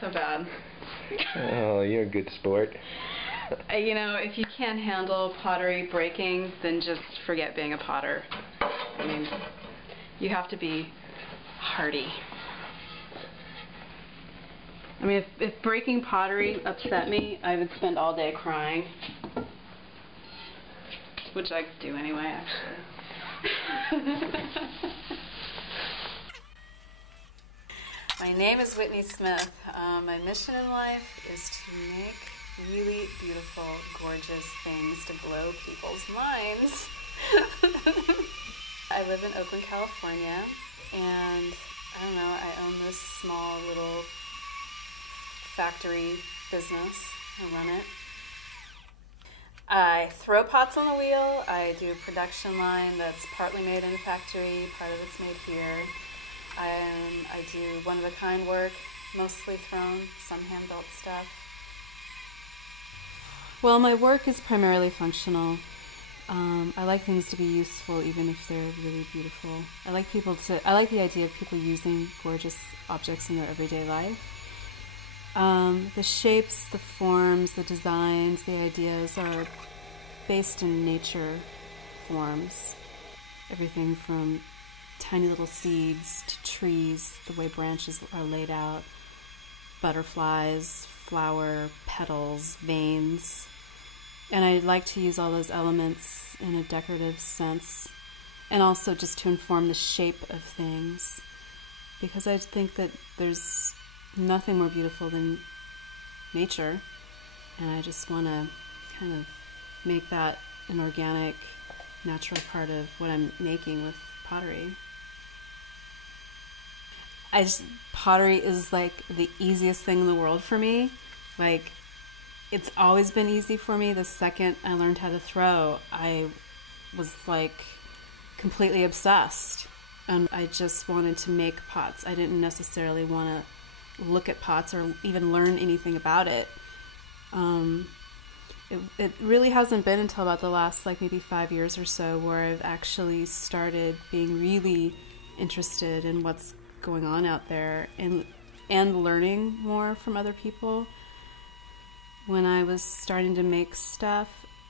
so bad. Oh, you're a good sport. You know, if you can't handle pottery breaking, then just forget being a potter. I mean, you have to be hardy. I mean, if breaking pottery upset me, I would spend all day crying. Which I do anyway, actually. My name is Whitney Smith. My mission in life is to make really beautiful, gorgeous things to blow people's minds. I live in Oakland, California, and I don't know, I own this small little factory business. I run it. I throw pots on the wheel. I do a production line that's partly made in a factory, part of it's made here. I do one-of-a-kind work, mostly thrown, some hand-built stuff. Well, my work is primarily functional. I like things to be useful even if they're really beautiful. I like the idea of people using gorgeous objects in their everyday life. The shapes, the forms, the designs, the ideas are based in nature forms. Everything from tiny little seeds to trees, the way branches are laid out, butterflies, flower, petals, veins. And I like to use all those elements in a decorative sense, and also just to inform the shape of things, because I think that there's nothing more beautiful than nature, and I just want to kind of make that an organic, natural part of what I'm making with pottery. Pottery is like the easiest thing in the world for me. Like, it's always been easy for me. The second I learned how to throw, I was like completely obsessed, and I just wanted to make pots. I didn't necessarily want to look at pots or even learn anything about it. It really hasn't been until about the last like maybe 5 years or so where I've actually started being really interested in what's going on out there and learning more from other people. When I was starting to make stuff,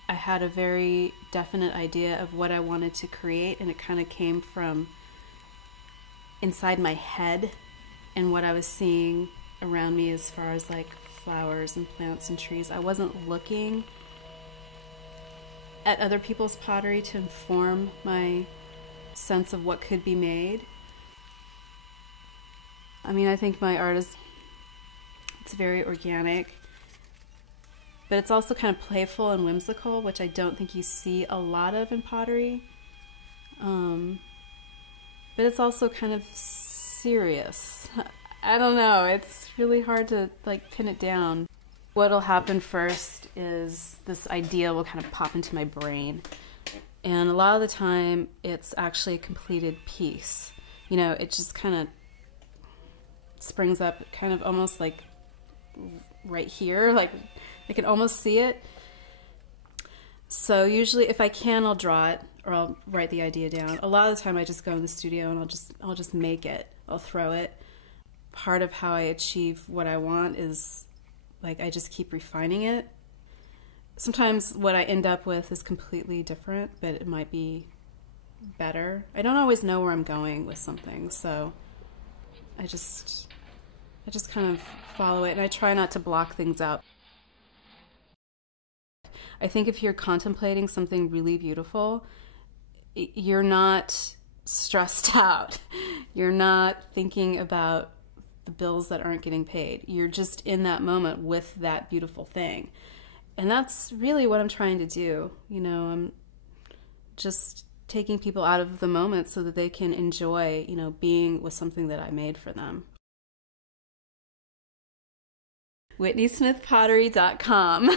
I had a very definite idea of what I wanted to create, and it kind of came from inside my head and what I was seeing around me as far as like flowers and plants and trees. I wasn't looking at other people's pottery to inform my sense of what could be made. I mean, I think my art it's very organic, but it's also kind of playful and whimsical, which I don't think you see a lot of in pottery. But it's also kind of serious. I don't know, it's really hard to like pin it down. What'll happen first is this idea will kind of pop into my brain. And a lot of the time it's actually a completed piece. You know, it just kind of springs up kind of almost like right here, like I can almost see it. So usually if I can, I'll draw it or I'll write the idea down. A lot of the time I just go in the studio and I'll just make it. I'll throw it. Part of how I achieve what I want is like I just keep refining it. Sometimes what I end up with is completely different, but it might be better. I don't always know where I'm going with something, so I just kind of follow it, and I try not to block things out. I think if you're contemplating something really beautiful, you're not stressed out. You're not thinking about the bills that aren't getting paid. You're just in that moment with that beautiful thing. And that's really what I'm trying to do. You know, I'm just taking people out of the moment so that they can enjoy, you know, being with something that I made for them. WhitneySmithPottery.com